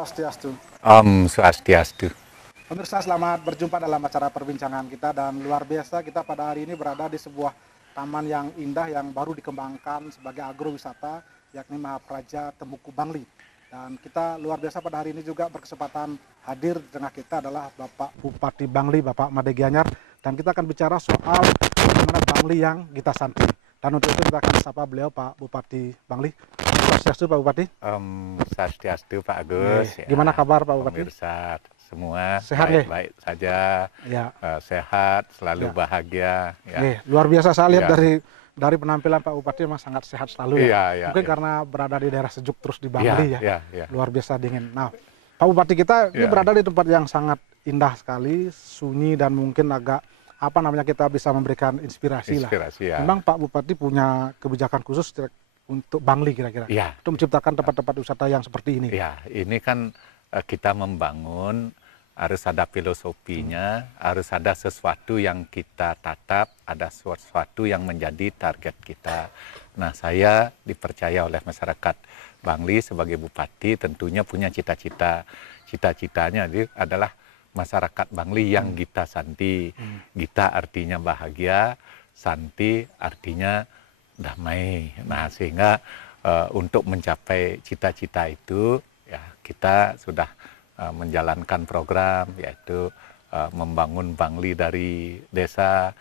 Swastiastu. Om Swastiastu. Pemirsa, selamat berjumpa dalam acara perbincangan kita, dan luar biasa kita pada hari ini berada di sebuah taman yang indah yang baru dikembangkan sebagai agrowisata, yakni Mahapraja Temuku Bangli. Dan kita luar biasa pada hari ini juga berkesempatan hadir di tengah kita adalah Bapak Bupati Bangli, Bapak Made Gianyar, dan kita akan bicara soal bagaimana Bangli yang kita santi. Dan untuk itu kita akan sapa beliau, Pak Bupati Bangli. Swastiastu Pak Bupati. Swastiastu Pak Agus. Gimana kabar Pak Bupati? Pemirsa semua sehat, baik-baik saja, sehat, selalu bahagia. Luar biasa saya lihat dari penampilan Pak Bupati memang sangat sehat selalu Mungkin karena berada di daerah sejuk terus di Bangli luar biasa dingin. Nah, Pak Bupati kita ini berada di tempat yang sangat indah sekali, sunyi dan mungkin agak kita bisa memberikan inspirasi lah. Memang Pak Bupati punya kebijakan khusus untuk Bangli kira-kira, untuk menciptakan tempat-tempat wisata yang seperti ini. Ya, ini kan kita membangun, harus ada filosofinya, harus ada sesuatu yang kita tatap, ada sesuatu yang menjadi target kita. Nah, saya dipercaya oleh masyarakat Bangli sebagai bupati tentunya punya cita-cita. Cita-citanya adalah masyarakat Bangli yang Gita Santi. Gita artinya bahagia, Santi artinya damai. Nah, sehingga untuk mencapai cita-cita itu ya kita sudah menjalankan program, yaitu membangun Bangli dari desa,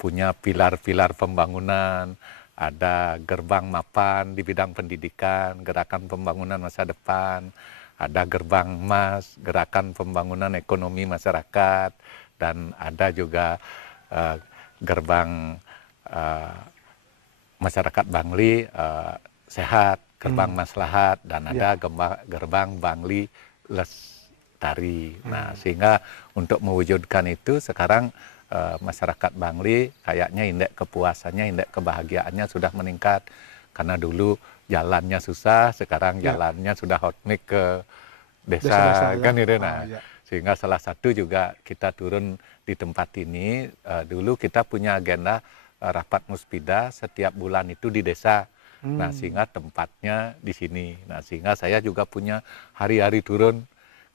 punya pilar-pilar pembangunan, ada gerbang mapan di bidang pendidikan, gerakan pembangunan masa depan, ada gerbang emas, gerakan pembangunan ekonomi masyarakat, dan ada juga gerbang masyarakat Bangli sehat, gerbang maslahat, dan ada gerbang Bangli lestari. Nah, sehingga untuk mewujudkan itu sekarang masyarakat Bangli kayaknya indeks kepuasannya, indeks kebahagiaannya sudah meningkat. Karena dulu jalannya susah, sekarang jalannya sudah hotmix ke desa kan itu. Nah, sehingga salah satu juga kita turun di tempat ini, dulu kita punya agenda rapat muspida setiap bulan itu di desa. Nah, sehingga tempatnya di sini. Nah, sehingga saya juga punya hari-hari turun.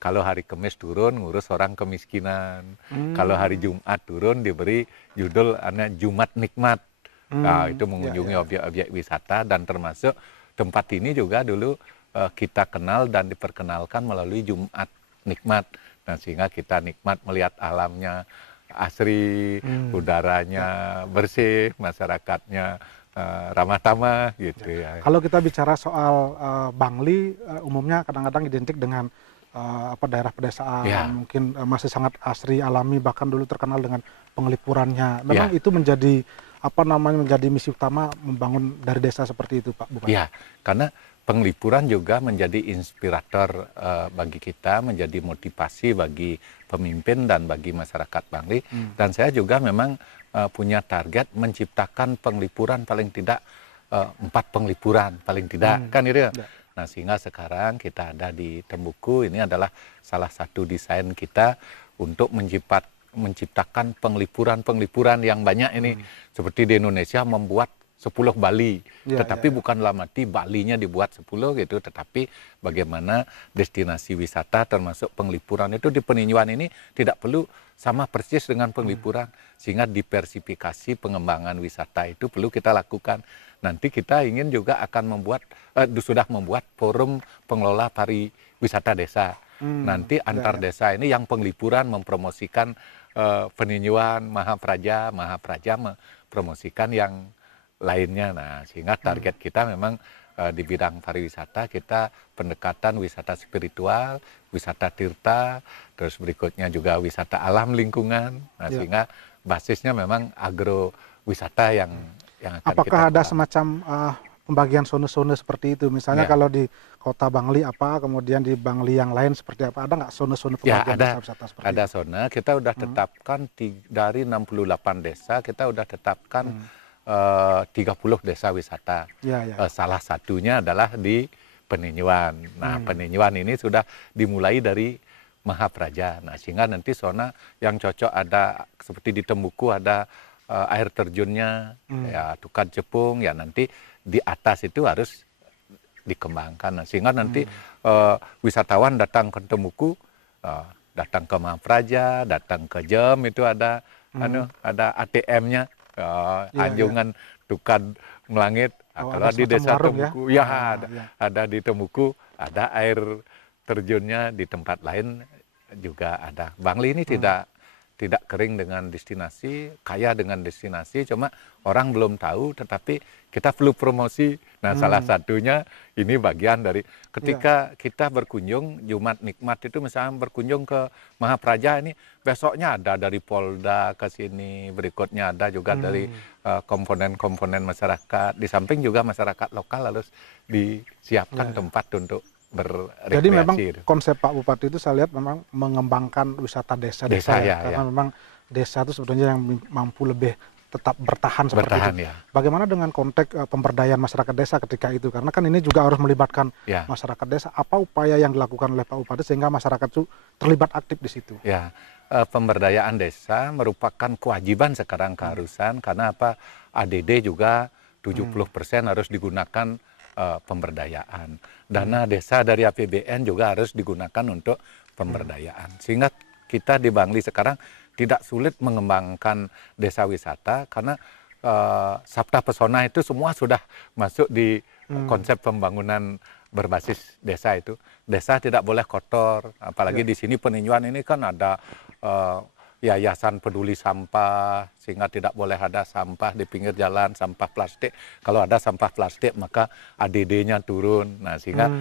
Kalau hari Kamis turun ngurus orang kemiskinan. Kalau hari Jumat turun diberi judul Jumat Nikmat. Nah, itu mengunjungi objek-objek wisata, dan termasuk tempat ini juga dulu kita kenal dan diperkenalkan melalui Jumat Nikmat. Nah, sehingga kita nikmat melihat alamnya asri, udaranya bersih, masyarakatnya ramah tamah gitu ya. Kalau kita bicara soal Bangli, umumnya kadang-kadang identik dengan daerah pedesaan, mungkin masih sangat asri, alami, bahkan dulu terkenal dengan penglipurannya. Memang itu menjadi menjadi misi utama membangun dari desa seperti itu, Pak Bupati. Ya, karena penglipuran juga menjadi inspirator bagi kita, menjadi motivasi bagi pemimpin dan bagi masyarakat Bangli. Dan saya juga memang punya target menciptakan penglipuran paling tidak 4 penglipuran paling tidak kan itu. Nah, sehingga sekarang kita ada di Tembuku, ini adalah salah satu desain kita untuk menciptakan penglipuran yang banyak ini. Seperti di Indonesia membuat 10 Bali, tetapi bukan dalam arti Balinya dibuat 10 gitu, tetapi bagaimana destinasi wisata termasuk penglipuran itu di Peninjauan ini tidak perlu sama persis dengan penglipuran, sehingga diversifikasi pengembangan wisata itu perlu kita lakukan. Nanti kita ingin juga akan sudah membuat forum pengelola pariwisata desa. Nanti antar desa ini yang penglipuran mempromosikan Peninjauan, Mahapraja mempromosikan yang lainnya. Nah, sehingga target kita memang di bidang pariwisata kita pendekatan wisata spiritual, wisata tirta, terus berikutnya juga wisata alam lingkungan. Nah, sehingga basisnya memang agrowisata yang akan apakah kita ada semacam pembagian zona-zona seperti itu? Misalnya kalau di kota Bangli kemudian di Bangli yang lain seperti apa? Ada nggak zona-zona pembagian desa wisata seperti itu? Ada zona, kita udah tetapkan dari 68 desa, kita udah tetapkan 30 desa wisata. Salah satunya adalah di Peninjauan. Nah, Peninjauan ini sudah dimulai dari Mahapraja. Nah, sehingga nanti zona yang cocok ada seperti di Tembuku ada air terjunnya, ya Tukad Jepung, ya nanti di atas itu harus dikembangkan. Nah, sehingga nanti wisatawan datang ke Temuku, datang ke Mahapraja, datang ke Jem, itu ada ada ATM-nya, anjungan tukar melangit. Nah, kalau ada di desa warung, Temuku, ada di Temuku, ada air terjunnya, di tempat lain juga ada. Bangli ini tidak kering dengan destinasi, kaya dengan destinasi, cuma orang belum tahu, tetapi kita perlu promosi. Nah, salah satunya ini bagian dari ketika kita berkunjung Jumat Nikmat itu, misalnya berkunjung ke Mahapraja ini, besoknya ada dari Polda ke sini, berikutnya ada juga dari komponen-komponen masyarakat, di samping juga masyarakat lokal harus disiapkan tempat untuk berrekreasi. Jadi memang konsep Pak Bupati itu saya lihat memang mengembangkan wisata desa-desa karena memang desa itu sebetulnya yang mampu lebih tetap bertahan seperti itu. Bagaimana dengan konteks pemberdayaan masyarakat desa ketika itu? Karena kan ini juga harus melibatkan masyarakat desa. Apa upaya yang dilakukan oleh Pak Bupati sehingga masyarakat itu terlibat aktif di situ? Pemberdayaan desa merupakan kewajiban sekarang, keharusan, karena apa? ADD juga 70% harus digunakan pemberdayaan. Dana desa dari APBN juga harus digunakan untuk pemberdayaan. Sehingga kita di Bangli sekarang tidak sulit mengembangkan desa wisata karena Sabta Pesona itu semua sudah masuk di konsep pembangunan berbasis desa itu. Desa tidak boleh kotor, apalagi di sini Peninjauan ini kan ada yayasan peduli sampah, sehingga tidak boleh ada sampah di pinggir jalan, sampah plastik. Kalau ada sampah plastik maka ADD-nya turun. Nah, sehingga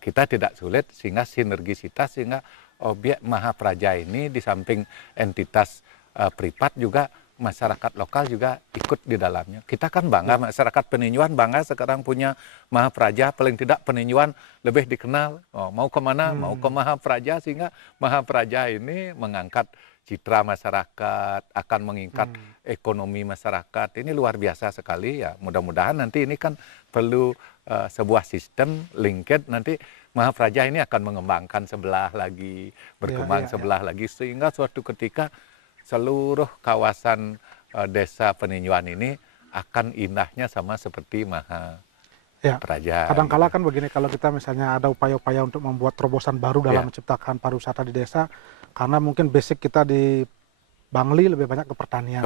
kita tidak sulit, sehingga sinergisitas, sehingga objek Mahapraja ini di samping entitas privat juga masyarakat lokal juga ikut di dalamnya. Kita kan bangga, masyarakat Peninjauan bangga sekarang punya Mahapraja, paling tidak Peninjauan lebih dikenal. Mau kemana? Mau ke Mahapraja, sehingga Mahapraja ini mengangkat citra masyarakat, akan meningkat ekonomi masyarakat. Ini luar biasa sekali ya. Mudah-mudahan nanti ini kan perlu sebuah sistem linked, nanti Mahapraja ini akan mengembangkan sebelah lagi, berkembang sebelah lagi, sehingga suatu ketika seluruh kawasan desa Peninjauan ini akan indahnya sama seperti Mahapraja. Kadang-kala kan begini, kalau kita misalnya ada upaya-upaya untuk membuat terobosan baru dalam menciptakan pariwisata di desa, karena mungkin basic kita di Bangli lebih banyak ke pertanian.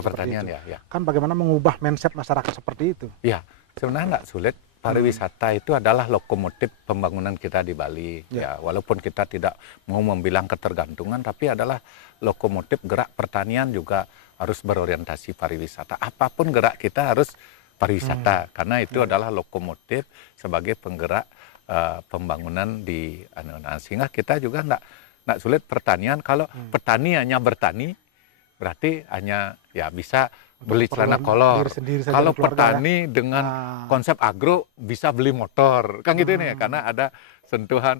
Kan bagaimana mengubah mindset masyarakat seperti itu? Ya, sebenarnya nggak sulit. Pariwisata itu adalah lokomotif pembangunan kita di Bali. Ya, walaupun kita tidak mau membilang ketergantungan, tapi adalah lokomotif gerak pertanian juga harus berorientasi pariwisata. Apapun gerak kita harus pariwisata, karena itu adalah lokomotif sebagai penggerak pembangunan di sehingga kita juga nggak sulit pertanian. Kalau petani hanya bertani, berarti hanya bisa beli celana kolor. Kalau petani dengan konsep agro bisa beli motor, kan gitu nih, karena ada sentuhan,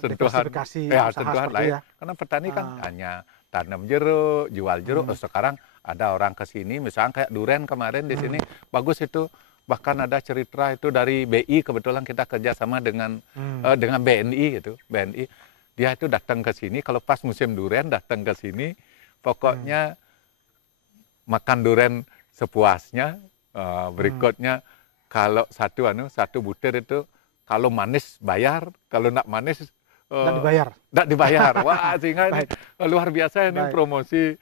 sentuhan lain. Karena petani kan hanya tanam jeruk, jual jeruk. Sekarang ada orang ke sini, misalnya kayak duren kemarin di sini, bagus itu. Bahkan ada cerita itu dari BI, kebetulan kita kerjasama dengan BNI gitu, BNI. Dia itu datang ke sini, kalau pas musim duren datang ke sini, pokoknya makan duren sepuasnya. Berikutnya kalau satu butir itu kalau manis bayar, kalau nggak manis nggak dibayar. Wah, sehingga ini luar biasa ini promosi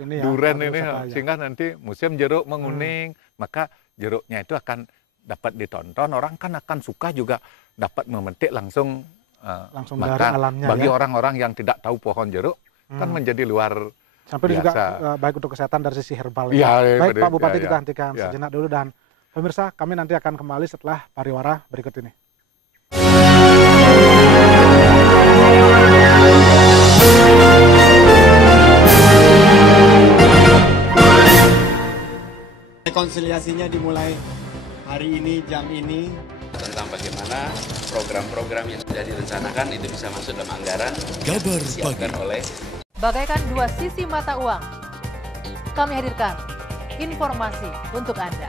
duren ini, sehingga nanti musim jeruk menguning, maka jeruknya itu akan dapat ditonton, orang kan akan suka juga dapat memetik langsung makan. Dari alamnya, bagi orang-orang yang tidak tahu pohon jeruk kan menjadi luar sampai biasa. Juga baik untuk kesehatan dari sisi herbal. Baik Pak Bupati, kita hentikan sejenak dulu, dan pemirsa, kami nanti akan kembali setelah pariwara berikut ini. Rekonsiliasinya dimulai hari ini, jam ini, tentang bagaimana program-program yang sudah direncanakan itu bisa masuk dalam anggaran Kabar disiapkan oleh. Bagaikan dua sisi mata uang, kami hadirkan informasi untuk Anda.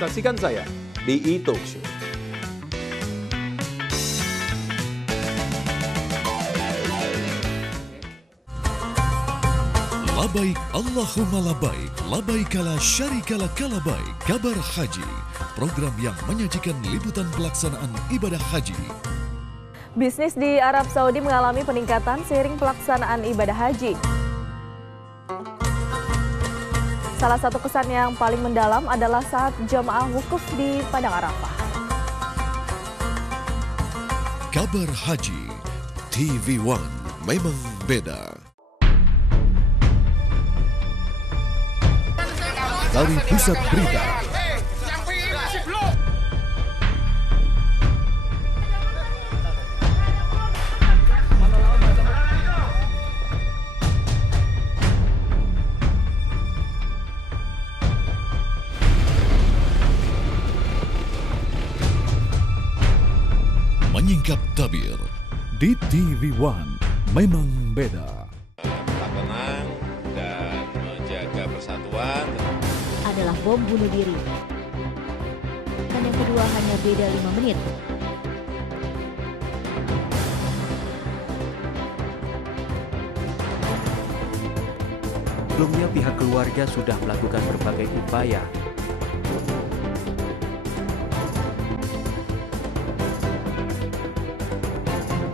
Saksikan saya di e-talk show. Labaik Allahumma labaik, labaikala syarikala kalabaik. Kabar Haji, program yang menyajikan liputan pelaksanaan ibadah haji. Bisnis di Arab Saudi mengalami peningkatan seiring pelaksanaan ibadah haji. Salah satu kesan yang paling mendalam adalah saat jamaah wukuf di Padang Arafah. Kabar Haji, TV One memang beda. Dari pusat berita, menyingkap tabir di TV One memang beda. Tetap tenang dan menjaga persatuan. Adalah bom bunuh diri. Dan yang kedua hanya beda 5 menit. Sebelumnya pihak keluarga sudah melakukan berbagai upaya.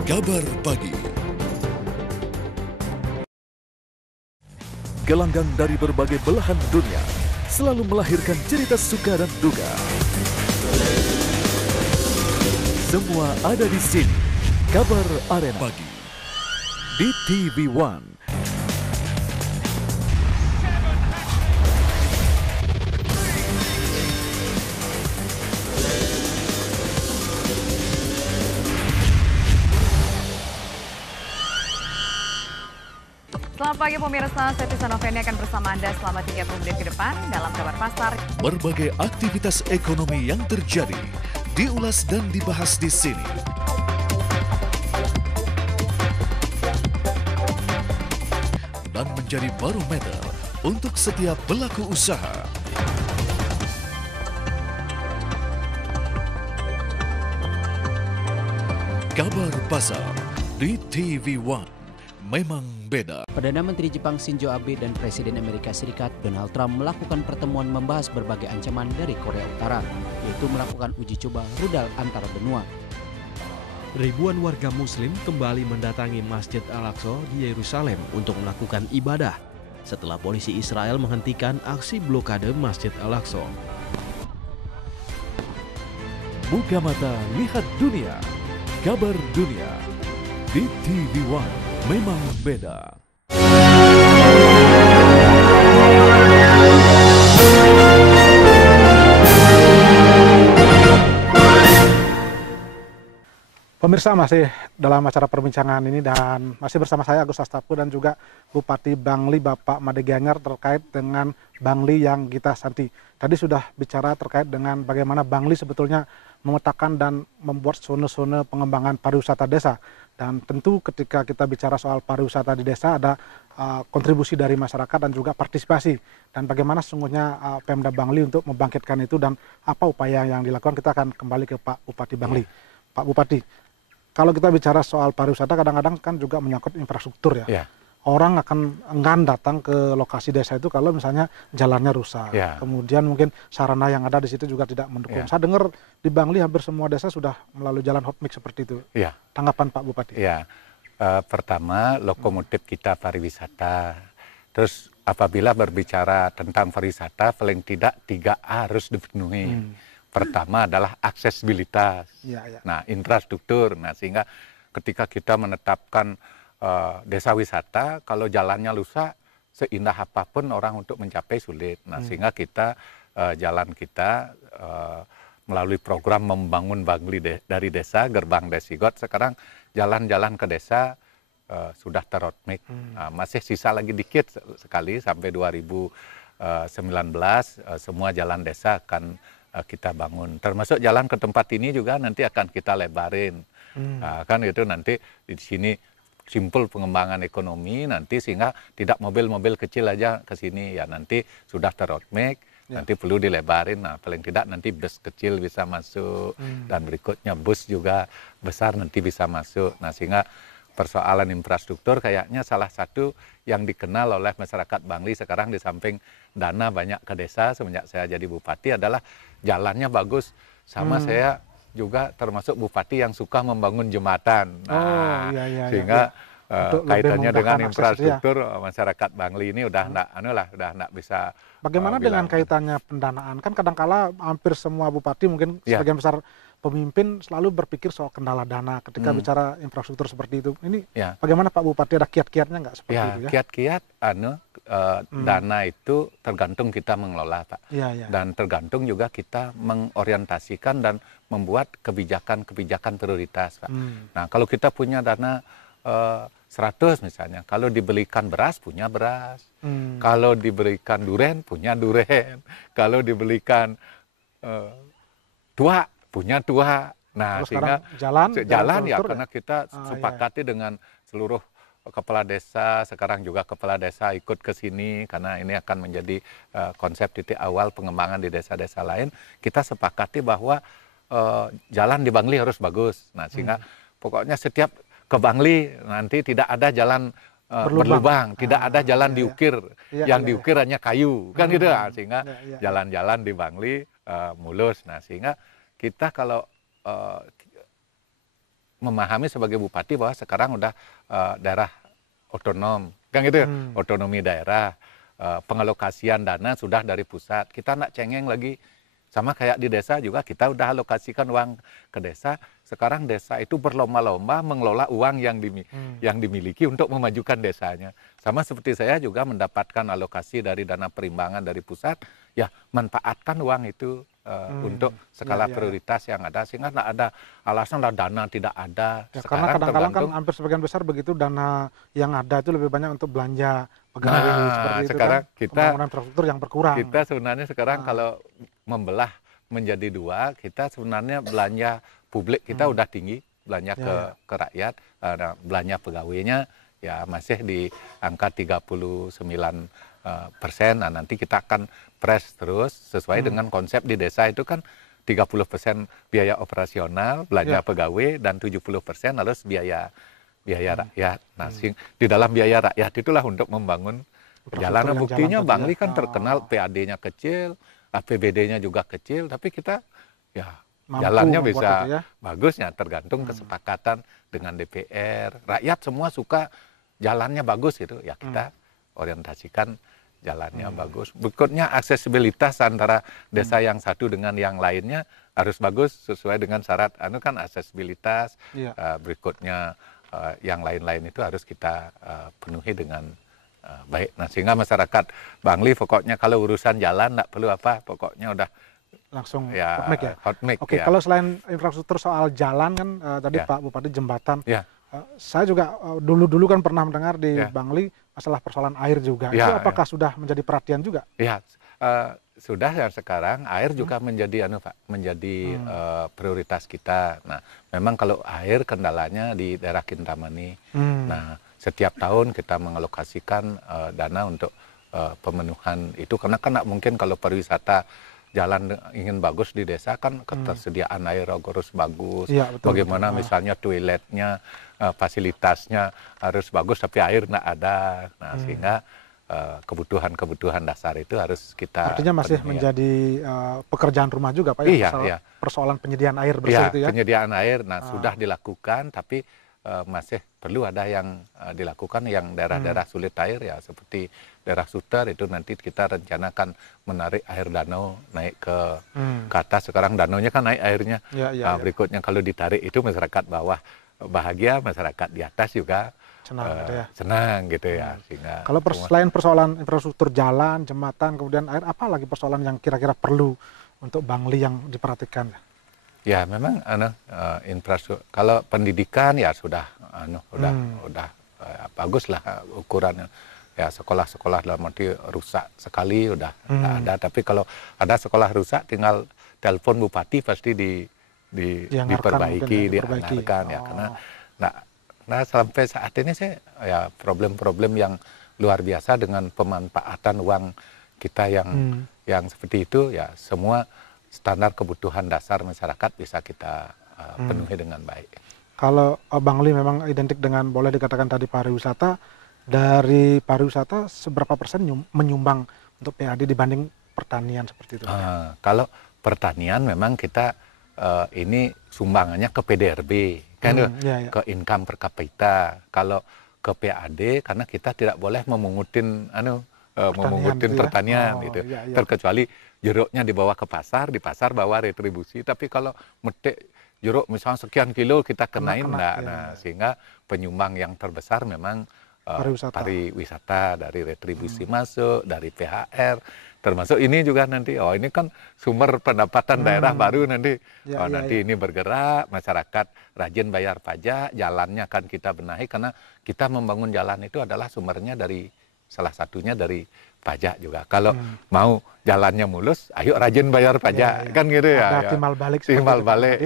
Kabar pagi. Gelanggang dari berbagai belahan dunia selalu melahirkan cerita suka dan duka. Semua ada di sini. Kabar Arena pagi di TV One. Selamat pagi pemirsa, saya Tisa Noveni akan bersama Anda selama 30 menit ke depan dalam Kabar Pasar. Berbagai aktivitas ekonomi yang terjadi diulas dan dibahas di sini. Dan menjadi barometer untuk setiap pelaku usaha. Kabar Pasar di TV One memang beda. Perdana Menteri Jepang Shinzo Abe dan Presiden Amerika Serikat Donald Trump melakukan pertemuan membahas berbagai ancaman dari Korea Utara, yaitu melakukan uji coba rudal antar benua. Ribuan warga Muslim kembali mendatangi Masjid Al-Aqsa di Yerusalem untuk melakukan ibadah setelah polisi Israel menghentikan aksi blokade Masjid Al-Aqsa. Buka mata, lihat dunia. Kabar dunia di TV One memang beda. Pemirsa, masih dalam acara perbincangan ini dan masih bersama saya Agus Astapu dan juga Bupati Bangli Bapak Made Gianyar terkait dengan Bangli yang kita santi. Tadi sudah bicara terkait dengan bagaimana Bangli sebetulnya memetakan dan membuat zona-zona pengembangan pariwisata desa. Dan tentu ketika kita bicara soal pariwisata di desa ada kontribusi dari masyarakat dan juga partisipasi. Dan bagaimana sesungguhnya Pemda Bangli untuk membangkitkan itu dan apa upaya yang dilakukan, kita akan kembali ke Pak Bupati Bangli. Pak Bupati, kalau kita bicara soal pariwisata kadang-kadang kan juga menyangkut infrastruktur ya. Orang akan enggan datang ke lokasi desa itu kalau misalnya jalannya rusak. Kemudian mungkin sarana yang ada di situ juga tidak mendukung. Saya dengar di Bangli hampir semua desa sudah melalui jalan hot mix seperti itu. Tanggapan Pak Bupati? Pertama, lokomotif kita pariwisata. Terus apabila berbicara tentang pariwisata, paling tidak 3 harus dipenuhi. Pertama adalah aksesibilitas, nah infrastruktur. Nah sehingga ketika kita menetapkan desa wisata, kalau jalannya rusak, seindah apapun orang untuk mencapai sulit. Nah sehingga kita jalan kita melalui program membangun Bangli dari desa, gerbang Desigot, sekarang jalan-jalan ke desa sudah terotmik. Masih sisa lagi dikit sekali sampai 2019 semua jalan desa akan kita bangun, termasuk jalan ke tempat ini juga nanti akan kita lebarin. Kan itu nanti di sini simpul pengembangan ekonomi nanti sehingga tidak mobil-mobil kecil aja ke sini ya, nanti sudah terotmik. nanti perlu dilebarin. Nah, paling tidak nanti bus kecil bisa masuk dan berikutnya bus juga besar nanti bisa masuk. Nah, sehingga persoalan infrastruktur kayaknya salah satu yang dikenal oleh masyarakat Bangli sekarang di samping dana banyak ke desa semenjak saya jadi bupati adalah jalannya bagus. Sama saya juga termasuk bupati yang suka membangun jembatan. Nah, sehingga kaitannya dengan infrastruktur masyarakat Bangli ini udah enggak bisa. Bagaimana dengan kaitannya pendanaan? Kan kadangkala hampir semua bupati mungkin sebagian besar pemimpin selalu berpikir soal kendala dana ketika bicara infrastruktur seperti itu. Ini bagaimana Pak Bupati, ada kiat-kiatnya nggak seperti itu ya? Kiat-kiat dana itu tergantung kita mengelola, Pak. Dan tergantung juga kita mengorientasikan dan membuat kebijakan-kebijakan prioritas, Pak. Nah, kalau kita punya dana 100 misalnya, kalau dibelikan beras punya beras, kalau diberikan duren punya duren, kalau dibelikan tua punya tua. Nah, sehingga jalan ya karena kita sepakati dengan seluruh kepala desa, sekarang juga kepala desa ikut ke sini karena ini akan menjadi konsep titik awal pengembangan di desa-desa lain. Kita sepakati bahwa jalan di Bangli harus bagus. Nah, sehingga pokoknya setiap ke Bangli nanti tidak ada jalan berlubang, tidak ada jalan diukir, yang diukir hanya kayu, kan gitu. Sehingga jalan-jalan di Bangli mulus. Nah, sehingga kita kalau memahami sebagai bupati bahwa sekarang udah daerah otonom, kan gitu, otonomi daerah, pengalokasian dana sudah dari pusat, kita nggak cengeng lagi. Sama kayak di desa juga kita udah alokasikan uang ke desa. Sekarang desa itu berlomba-lomba mengelola uang yang dimiliki untuk memajukan desanya. Sama seperti saya juga mendapatkan alokasi dari dana perimbangan dari pusat, ya manfaatkan uang itu untuk skala prioritas yang ada, sehingga tidak ada alasan lah dana tidak ada. Ya, karena kadang-kadang kan hampir sebagian besar begitu dana yang ada itu lebih banyak untuk belanja pegawai seperti itu sekarang kan, kita pembangunan infrastruktur yang berkurang. Kita sebenarnya sekarang kalau membelah menjadi dua, kita sebenarnya belanja publik kita udah tinggi, belanja ke rakyat, belanja pegawainya ya masih di angka 39%. Nah, nanti kita akan press terus sesuai dengan konsep di desa itu kan 30% biaya operasional, belanja pegawai, dan 70% harus biaya rakyat. Nah, di dalam biaya rakyat itulah untuk membangun jalan. Buktinya Bangli kan terkenal PAD-nya kecil, APBD-nya juga kecil, tapi kita ya jalannya bisa bagusnya tergantung kesepakatan dengan DPR. Rakyat semua suka jalannya bagus gitu, ya kita orientasikan jalannya bagus. Berikutnya aksesibilitas antara desa yang satu dengan yang lainnya harus bagus sesuai dengan syarat kan aksesibilitas. Berikutnya yang lain-lain itu harus kita penuhi dengan baik. Nah, sehingga masyarakat Bangli pokoknya kalau urusan jalan tidak perlu apa, pokoknya udah langsung hot mic. Oke, kalau selain infrastruktur soal jalan kan tadi Pak Bupati jembatan. Saya juga dulu kan pernah mendengar di Bangli masalah persoalan air juga. Itu apakah sudah menjadi perhatian juga? Ya, sudah ya sekarang air juga menjadi prioritas kita. Nah, memang kalau air kendalanya di daerah Kintamani. Nah, setiap tahun kita mengalokasikan dana untuk pemenuhan itu karena kan mungkin kalau pariwisata jalan ingin bagus di desa kan ketersediaan air harus bagus. Bagaimana misalnya toiletnya, fasilitasnya harus bagus tapi air nggak ada. Nah, sehingga kebutuhan-kebutuhan dasar itu harus kita artinya masih menjadi pekerjaan rumah juga Pak ya, persoalan penyediaan air bersih itu ya. Penyediaan air sudah dilakukan tapi masih perlu ada yang dilakukan yang daerah-daerah sulit air ya seperti daerah Suter itu nanti kita rencanakan menarik air danau naik ke atas. Sekarang danaunya kan naik airnya. Berikutnya kalau ditarik itu masyarakat bawah bahagia, masyarakat di atas juga senang gitu ya. Sehingga kalau selain persoalan infrastruktur jalan, jembatan, kemudian air, apa lagi persoalan yang kira-kira perlu untuk Bangli yang diperhatikan? Ya memang infrastruktur. Kalau pendidikan ya sudah bagus lah ukurannya. Ya sekolah-sekolah dalam arti rusak sekali udah ada. Tapi kalau ada sekolah rusak tinggal telepon bupati pasti diperbaiki, dianggarkan ya. Karena nah sampai saat ini sih ya problem-problem yang luar biasa dengan pemanfaatan uang kita yang seperti itu ya semua standar kebutuhan dasar masyarakat bisa kita penuhi dengan baik. Kalau Bangli memang identik dengan boleh dikatakan tadi pariwisata, dari pariwisata seberapa persen menyumbang untuk PAD dibanding pertanian seperti itu? Kalau pertanian memang kita ini sumbangannya ke PDRB, kan ke income per kapita. Kalau ke PAD karena kita tidak boleh memungutin pertanian gitu. Terkecuali jeruknya dibawa ke pasar, di pasar bawa retribusi. Tapi kalau metik jeruk misalnya sekian kilo kita kenain, sehingga penyumbang yang terbesar memang pariwisata dari retribusi masuk, dari PHR, termasuk ini juga nanti. Oh ini kan sumber pendapatan daerah baru nanti. Nanti ini bergerak, masyarakat rajin bayar pajak, jalannya akan kita benahi karena kita membangun jalan itu adalah sumbernya dari salah satunya dari pajak juga. Kalau mau jalannya mulus, ayo rajin bayar pajak, kan gitu ya. Ada timbal balik. Timbal balik,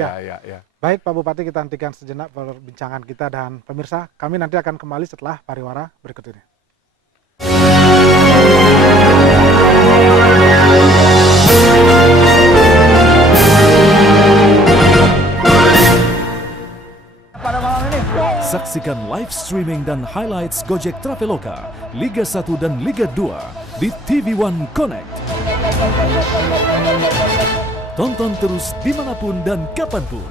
Baik Pak Bupati, kita hentikan sejenak perbincangan kita dan pemirsa, kami nanti akan kembali setelah pariwara berikut ini. Saksikan live streaming dan highlights Gojek Traveloka, Liga 1 dan Liga 2 di TV One Connect. Tonton terus dimanapun dan kapanpun.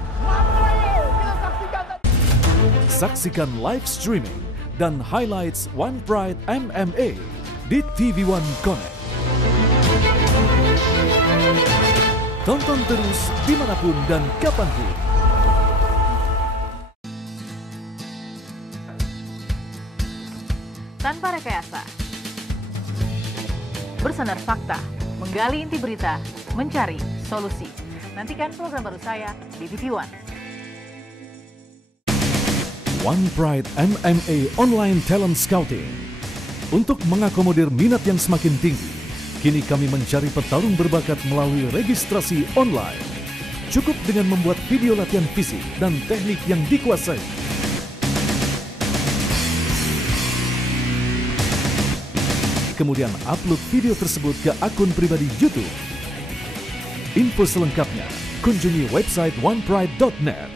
Saksikan live streaming dan highlights One Pride MMA di TV One Connect. Tonton terus dimanapun dan kapanpun. Tanpa rekayasa, bersandar fakta, menggali inti berita, mencari solusi. Nantikan program baru saya di TV One. One Pride MMA Online Talent Scouting. Untuk mengakomodir minat yang semakin tinggi, kini kami mencari petarung berbakat melalui registrasi online. Cukup dengan membuat video latihan fisik dan teknik yang dikuasai. Kemudian upload video tersebut ke akun pribadi YouTube. Info selengkapnya, kunjungi website onepride.net.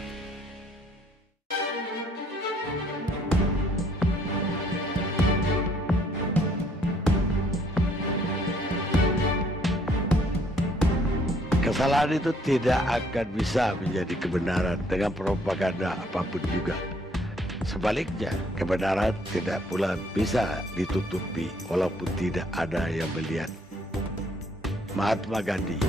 Kesalahan itu tidak akan bisa menjadi kebenaran dengan propaganda apapun juga. Sebaliknya, kebenaran tidak pula bisa ditutupi walaupun tidak ada yang melihat. Mahatma Gandhi.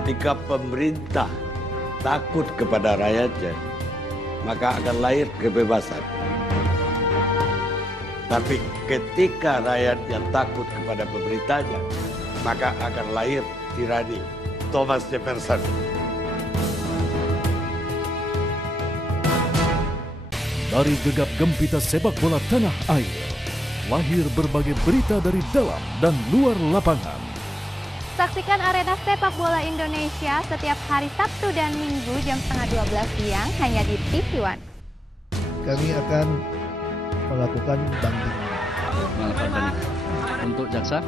Ketika pemerintah takut kepada rakyatnya, maka akan lahir kebebasan. Tapi ketika rakyat yang takut kepada pemerintahnya, maka akan lahir tirani. Thomas Jefferson. Dari gegap gempita sepak bola tanah air, lahir berbagai berita dari dalam dan luar lapangan. Saksikan Arena Sepak Bola Indonesia setiap hari Sabtu dan Minggu jam 11:30 siang hanya di TV One. Kami akan melakukan banding. Untuk jaksa?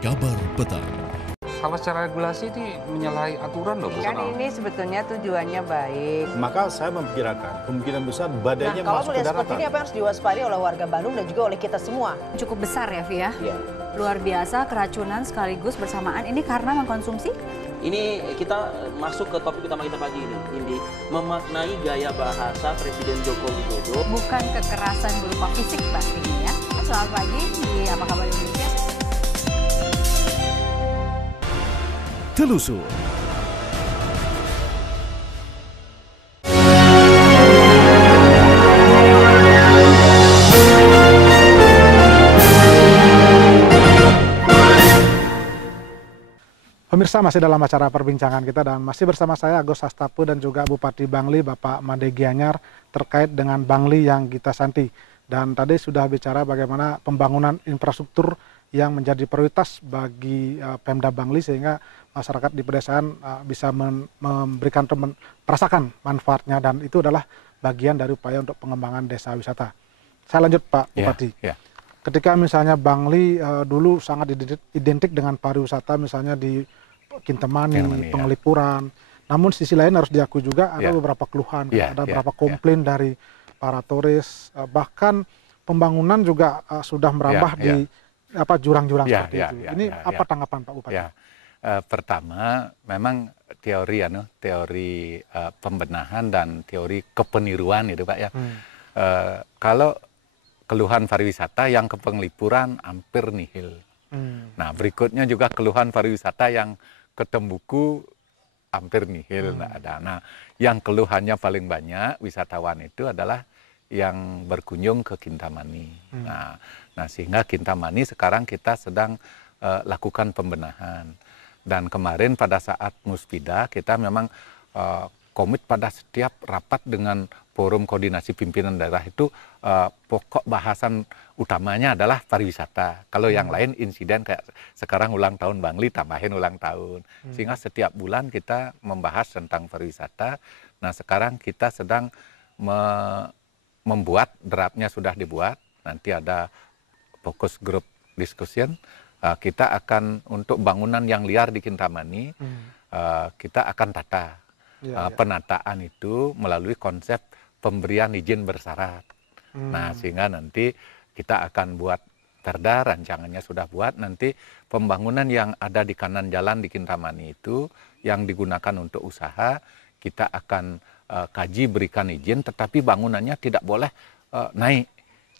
Kabar petang. Kalau secara regulasi ini menyalahi aturan loh. Kan ini sebetulnya tujuannya baik. Maka saya memperkirakan kemungkinan besar badainya kalau masuk ke melihat seperti daratan. ini apa yang harus diwaspadai oleh warga Bandung dan juga oleh kita semua? Cukup besar ya, Via? Iya. Luar biasa, keracunan sekaligus bersamaan. Ini karena mengkonsumsi? Ini kita masuk ke topik utama kita pagi ini, Indi. Memaknai gaya bahasa Presiden Joko Widodo. Bukan kekerasan berupa fisik pastinya ya. Selamat pagi di Apa Kabar Indonesia. Telusur. Pemirsa, masih dalam acara perbincangan kita dan masih bersama saya Agus Sastapu dan juga Bupati Bangli Bapak Made Gianyar terkait dengan Bangli yang kita santi. Dan tadi sudah bicara bagaimana pembangunan infrastruktur yang menjadi prioritas bagi Pemda Bangli, sehingga masyarakat di pedesaan bisa merasakan manfaatnya, dan itu adalah bagian dari upaya untuk pengembangan desa wisata. Saya lanjut Pak Bupati. Ketika misalnya Bangli dulu sangat identik dengan pariwisata, misalnya di Kintamani, Penglipuran. Namun sisi lain harus diakui juga ada beberapa keluhan, ada beberapa komplain dari para turis, bahkan pembangunan juga sudah merambah di jurang-jurang seperti itu. Ini apa tanggapan Pak Bupati? Pertama, memang teori pembenahan dan teori kepeniruan itu Pak ya. Kalau keluhan pariwisata yang ke Penglipuran hampir nihil. Nah, berikutnya juga keluhan pariwisata yang ke Tembuku hampir nihil, nggak ada. Nah, yang keluhannya paling banyak wisatawan itu adalah yang berkunjung ke Kintamani. Nah, sehingga Kintamani sekarang kita sedang lakukan pembenahan. Dan kemarin pada saat Muspida kita memang komit pada setiap rapat dengan forum koordinasi pimpinan daerah itu pokok bahasan utamanya adalah pariwisata. Kalau yang lain insiden kayak sekarang ulang tahun Bangli, tambahin ulang tahun. Sehingga setiap bulan kita membahas tentang pariwisata. Nah, sekarang kita sedang membuat, draftnya sudah dibuat. Nanti ada fokus group discussion. Kita akan untuk bangunan yang liar di Kintamani, kita akan tata. Penataan itu melalui konsep pemberian izin bersyarat. Nah, sehingga nanti kita akan buat perda, rancangannya sudah buat, nanti pembangunan yang ada di kanan jalan di Kintamani itu yang digunakan untuk usaha, kita akan kaji berikan izin, tetapi bangunannya tidak boleh naik.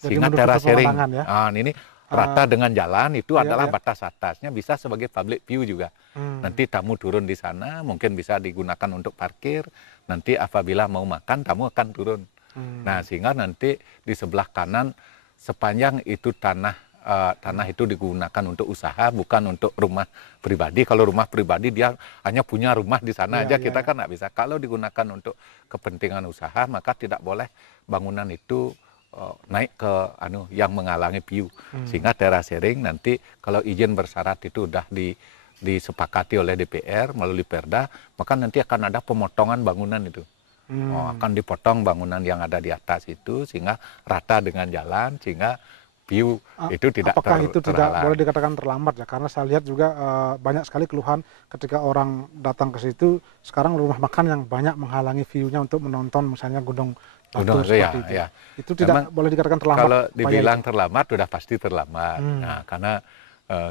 Sehingga terasering. Ini rata dengan jalan itu adalah batas atasnya, bisa sebagai public view juga. Nanti tamu turun di sana, mungkin bisa digunakan untuk parkir, nanti apabila mau makan, tamu akan turun. Nah, sehingga nanti di sebelah kanan, sepanjang itu tanah itu digunakan untuk usaha, bukan untuk rumah pribadi. Kalau rumah pribadi dia hanya punya rumah di sana aja, kita kan nggak bisa. Kalau digunakan untuk kepentingan usaha, maka tidak boleh bangunan itu naik ke yang menghalangi view. Sehingga terasering nanti kalau izin bersyarat itu udah disepakati oleh DPR melalui perda, maka nanti akan ada pemotongan bangunan itu. Akan dipotong bangunan yang ada di atas itu sehingga rata dengan jalan, sehingga view itu tidak apakah itu tidak boleh dikatakan terlambat ya? Karena saya lihat juga banyak sekali keluhan ketika orang datang ke situ. Sekarang rumah makan yang banyak menghalangi view-nya untuk menonton misalnya Gunung Batur seperti itu. Itu tidak boleh dikatakan terlambat. Kalau dibilang terlambat, sudah pasti terlambat. Nah, karena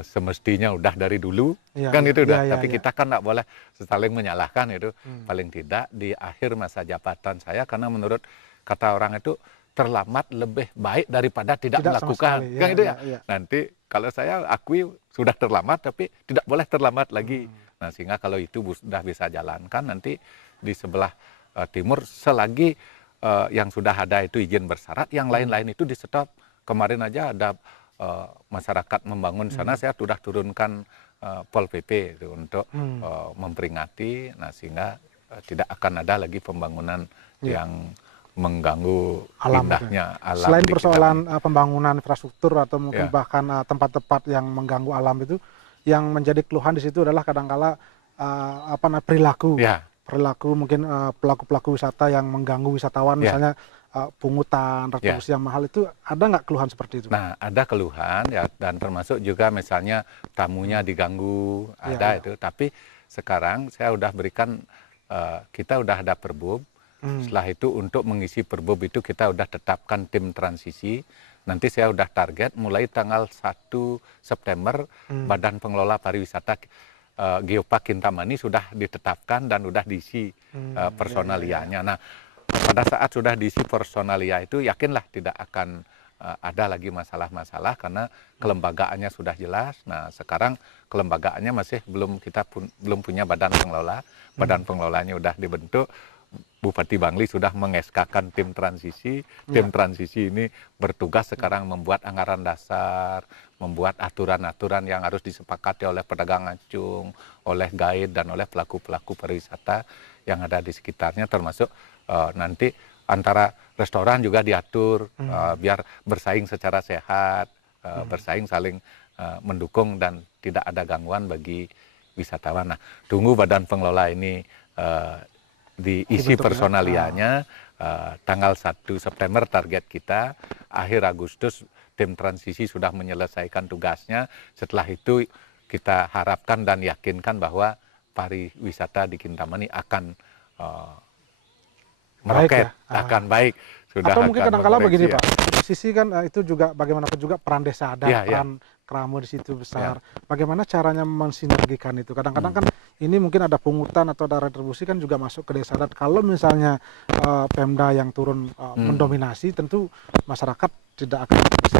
semestinya udah dari dulu, kan itu udah. Tapi kita kan nggak boleh saling menyalahkan itu. Paling tidak di akhir masa jabatan saya, karena menurut kata orang itu terlambat lebih baik daripada tidak melakukan. Kan itu ya. Nanti kalau saya akui sudah terlambat, tapi tidak boleh terlambat lagi. Nah, sehingga kalau itu sudah bisa jalankan, nanti di sebelah timur selagi yang sudah ada itu izin bersyarat, yang lain-lain itu di stop. Kemarin aja ada masyarakat membangun sana, saya sudah turunkan Pol PP itu untuk memperingati, nah sehingga tidak akan ada lagi pembangunan yang mengganggu indahnya alam. Selain persoalan pembangunan infrastruktur atau mungkin bahkan tempat-tempat yang mengganggu alam itu, yang menjadi keluhan di situ adalah kadangkala perilaku. Perilaku mungkin pelaku-pelaku wisata yang mengganggu wisatawan, misalnya pungutan, retribusi yang mahal, itu ada nggak keluhan seperti itu? Nah, ada keluhan ya, dan termasuk juga misalnya tamunya diganggu, ada itu. Tapi sekarang saya udah berikan, kita udah ada perbub. Setelah itu untuk mengisi perbub itu kita udah tetapkan tim transisi. Nanti saya udah target mulai tanggal 1 September Badan Pengelola Pariwisata Geopark Kintamani sudah ditetapkan dan sudah diisi personalianya. Nah, pada saat sudah diisi personalia itu, yakinlah tidak akan ada lagi masalah-masalah karena kelembagaannya sudah jelas. Nah, sekarang kelembagaannya masih belum punya badan pengelola. Badan pengelolanya sudah dibentuk. Bupati Bangli sudah mengeskakan tim transisi. Tim transisi ini bertugas sekarang membuat anggaran dasar, membuat aturan-aturan yang harus disepakati oleh pedagang acung, oleh guide, dan oleh pelaku-pelaku pariwisata yang ada di sekitarnya, termasuk nanti antara restoran juga diatur biar bersaing secara sehat, bersaing saling mendukung dan tidak ada gangguan bagi wisatawan. Nah, tunggu badan pengelola ini diisi personalianya. Tanggal 1 September target kita, akhir Agustus tim transisi sudah menyelesaikan tugasnya. Setelah itu kita harapkan dan yakinkan bahwa pariwisata di Kintamani akan meroket, akan baik. Atau mungkin kadang-kala begini Pak, sisi kan itu juga bagaimanapun juga peran desa ada, peran Kramo di situ besar. Bagaimana caranya mensinergikan itu? Kadang-kadang kan ini mungkin ada pungutan atau ada retribusi kan juga masuk ke desa. Dan kalau misalnya Pemda yang turun mendominasi, tentu masyarakat tidak akan bisa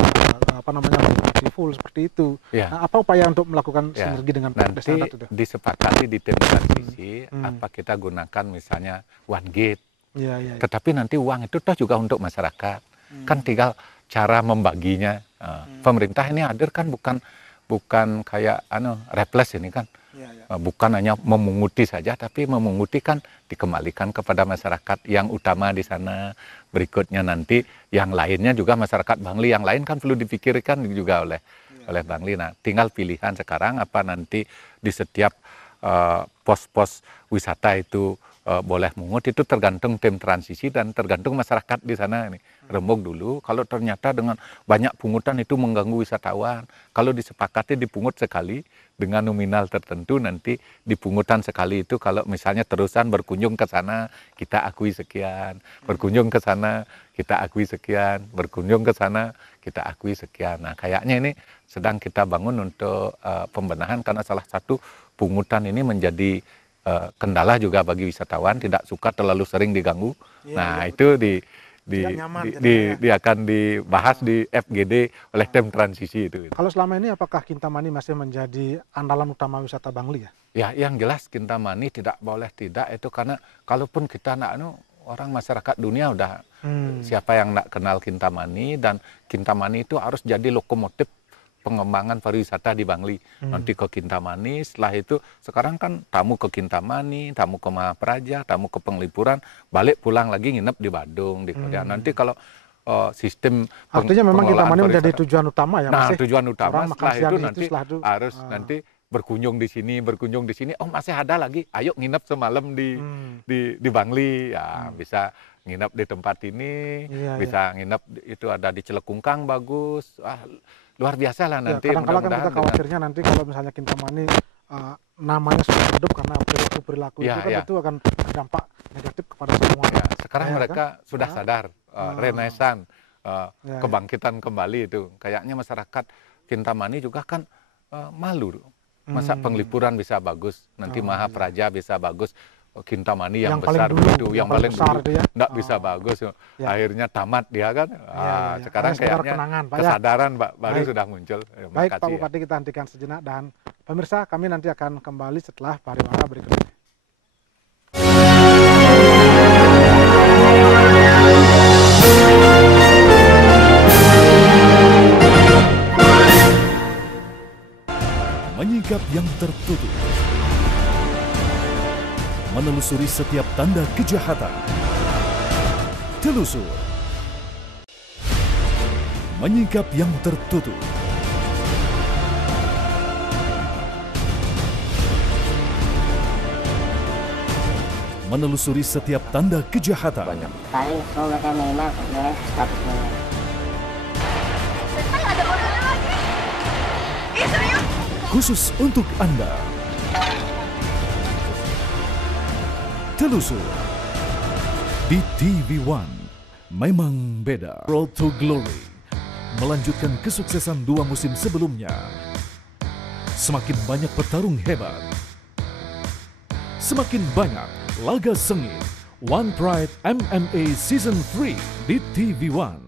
menikmati full seperti itu. Nah, apa upaya untuk melakukan sinergi dengan desa adat itu? Disepakati di tim transisi, apa kita gunakan misalnya one gate. Tetapi nanti uang itu toh juga untuk masyarakat. Kan tinggal cara membaginya. Pemerintah ini hadir kan bukan kayak reples ini kan. Bukan hanya memunguti saja, tapi memunguti kan dikembalikan kepada masyarakat yang utama di sana. Berikutnya nanti yang lainnya juga masyarakat Bangli, yang lain kan perlu dipikirkan juga oleh Bangli. Nah, tinggal pilihan sekarang apa nanti di setiap pos-pos wisata itu boleh mungut, itu tergantung tim transisi dan tergantung masyarakat di sana ini. Rembuk dulu, kalau ternyata dengan banyak pungutan itu mengganggu wisatawan, kalau disepakati dipungut sekali dengan nominal tertentu, nanti dipungutan sekali itu kalau misalnya terusan berkunjung ke sana kita akui sekian, berkunjung ke sana kita akui sekian, berkunjung ke sana kita akui sekian. Nah, kayaknya ini sedang kita bangun untuk pembenahan, karena salah satu pungutan ini menjadi kendala juga bagi wisatawan, tidak suka terlalu sering diganggu. Itu akan dibahas di FGD oleh tim transisi itu. Kalau selama ini apakah Kintamani masih menjadi andalan utama wisata Bangli ya? Ya, yang jelas Kintamani tidak boleh tidak itu, karena kalaupun kita orang masyarakat dunia udah siapa yang nak kenal Kintamani, dan Kintamani itu harus jadi lokomotif pengembangan pariwisata di Bangli. Nanti ke Kintamani, setelah itu sekarang kan tamu ke Kintamani, tamu ke Mahapraja, tamu ke Penglipuran, balik pulang lagi nginep di Badung, di Korea. Nanti kalau sistem artinya memang Kintamani menjadi tujuan utama ya. Nah, tujuan utama. Setelah itu nanti harus nanti berkunjung di sini. Oh, masih ada lagi. Ayo nginep semalam di Bangli. Ya, bisa nginep di tempat ini, bisa nginep itu ada di Celekungkang bagus. Luar biasa lah nanti. Kadang-kadang kan kita khawatirnya nanti kalau misalnya Kintamani namanya sudah hidup karena perilaku itu kan itu akan berdampak negatif kepada semua. Sekarang mereka sudah sadar, renaissance, kebangkitan kembali itu. Kayaknya masyarakat Kintamani juga kan malu. Masa Penglipuran bisa bagus, nanti Mahapraja bisa bagus. Kintamani yang besar itu, yang paling besar itu enggak bisa bagus. Akhirnya tamat dia kan. Sekarang kayaknya kesadaran baru sudah muncul. Baik Pak Bupati, kita hentikan sejenak, dan pemirsa kami nanti akan kembali setelah pariwara berikut ini. Menyingkap yang tertutup, menelusuri setiap tanda kejahatan. Telusur. Menyingkap yang tertutup. Menelusuri setiap tanda kejahatan. Paling mereka minimal statusnya. Ada orangnya lagi. Serius? Khusus untuk Anda. Telusur di TV One, memang beda. Road to Glory melanjutkan kesuksesan 2 musim sebelumnya. Semakin banyak petarung hebat, semakin banyak laga sengit. One Pride MMA Season 3 di TV One.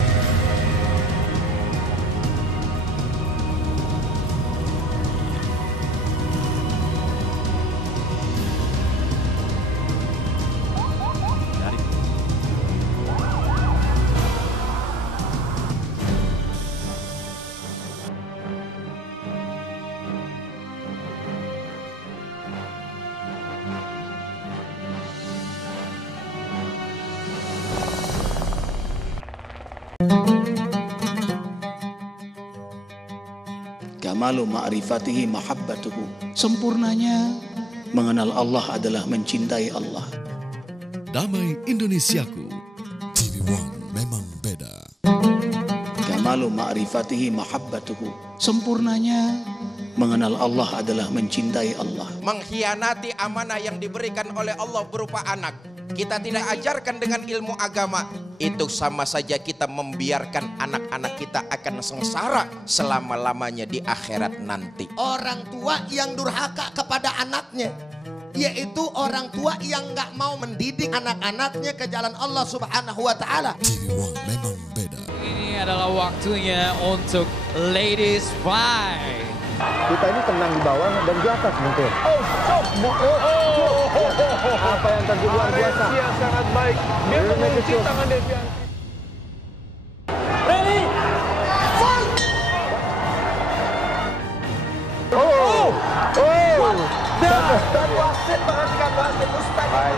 Kamalu ma'rifatihi mahabbatuhu. Sempurnanya mengenal Allah adalah mencintai Allah. Damai Indonesiaku, TV One memang beda. Kamalu ma'rifatihi mahabbatuhu. Sempurnanya mengenal Allah adalah mencintai Allah. Mengkhianati amanah yang diberikan oleh Allah berupa anak. Kita tidak ajarkan dengan ilmu agama. Itu sama saja kita membiarkan anak-anak kita akan sengsara selama-lamanya di akhirat nanti. Orang tua yang durhaka kepada anaknya, yaitu orang tua yang nggak mau mendidik anak-anaknya ke jalan Allah Subhanahu wa Ta'ala. Memang beda. Ini adalah waktunya untuk Ladies Fight. Kita ini tenang di bawah dan di atas mungkin. Apa yang terjadi luar biasa. Sangat baik. Dia mengunci tangan Devianti. Ready? Fight! Dan wasit menghentikan wasit mustahil